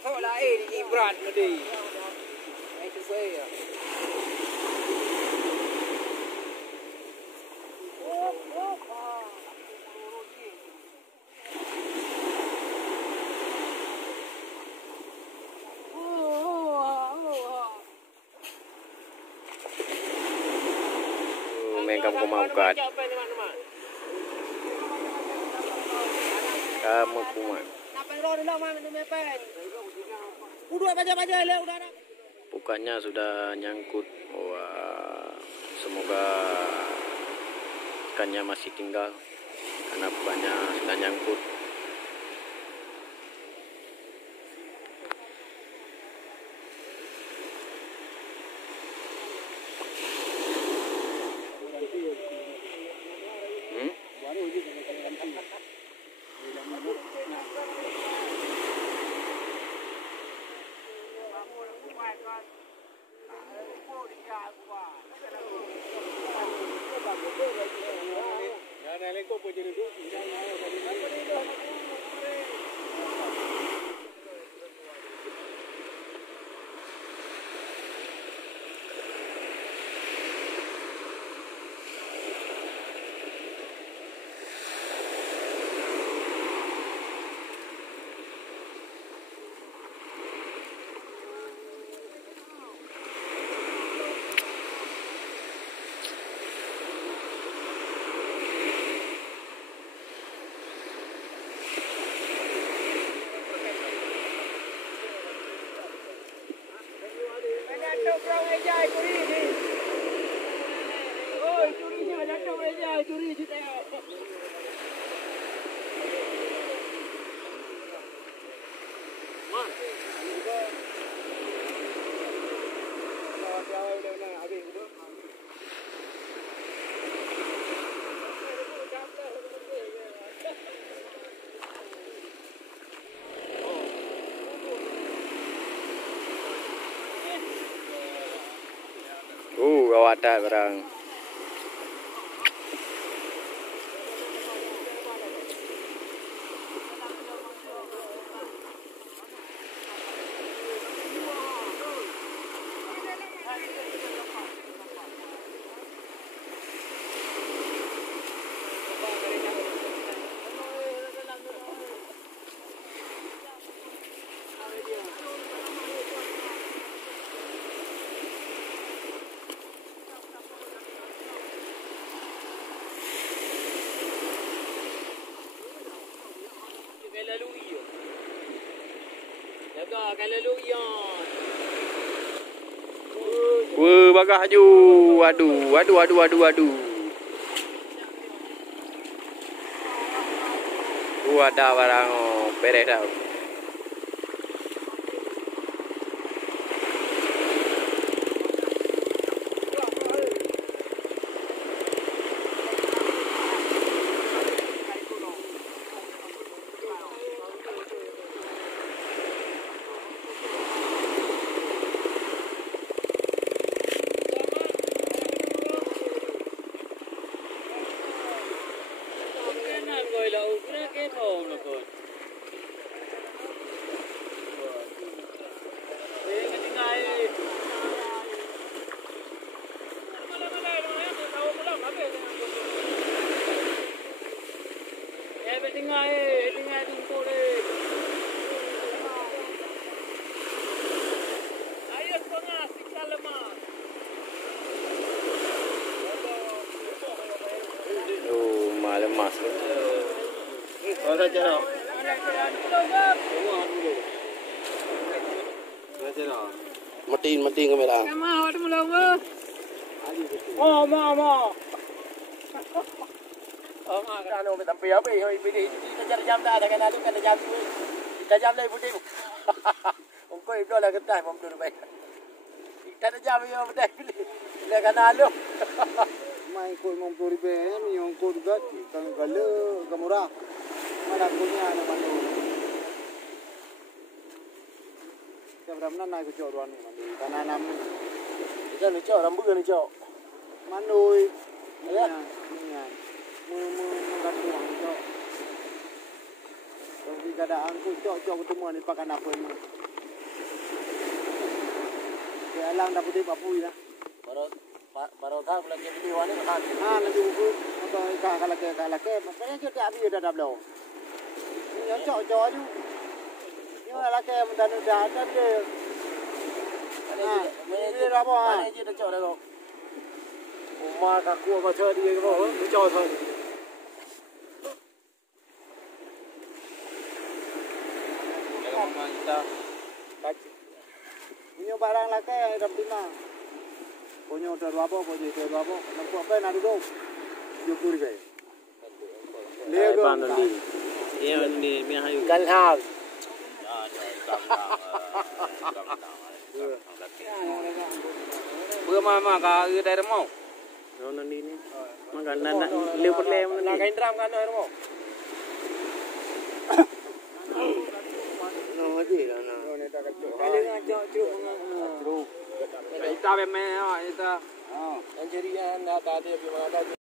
Kau lain ni berat tadi. Itu saya. Megang kumaukat. Kamu kumat. Bukannya sudah nyangkut. Wah, semoga ikannya masih tinggal karena bukannya sudah nyangkut. Ada barang. Wah, bagah ju. Aduh. Ada barang beres dah. Lemas. Oh, saja dah. Matiin kamera. Oh, ma. Ano may tampi apa? Hoy, pwede kita jam dah kan alu kan jam. Kita jam lagi putih. Ungko itu lah kita mau turun baik. Kita jam yo betul. Le kan alu. Mai ko mau turun baik ni ungko juga kan galu gamura. Mana punya ana mandu. Sebenarnya naik ke coruan ni mandu. Tanah nam. Kita ni cok rambu ni cok. Mandui. Ya. Mengganti orang cok. Kalau tidak ada angkut cok ketemuan ni pakai apa ni? alang dah putih papui dah. Baru tahu lagi video ni kan. Lagi buku untuk kalau ke, makanya kita habis dah belum. Yang cok tu. Ni lah ke mentan dah ada dia. Ini apa? Mana je dah cok dah kau. Umar kaku kau cok dia kau, tu cok tu. Mama kita Punya barang lah ke dalam timah. Punya dah apa, nampak apa nak duduk. Jukuri ke. Lego. Iya ni hayu. Galhang. Mama ka dari mau. Nono ni. Maka nana leu perlem ni. Nak kain drum kan ada mau. No je lah na. Kali ngajak cuk. Kita be me kita. Yang jadi yang nak ada di mana ada.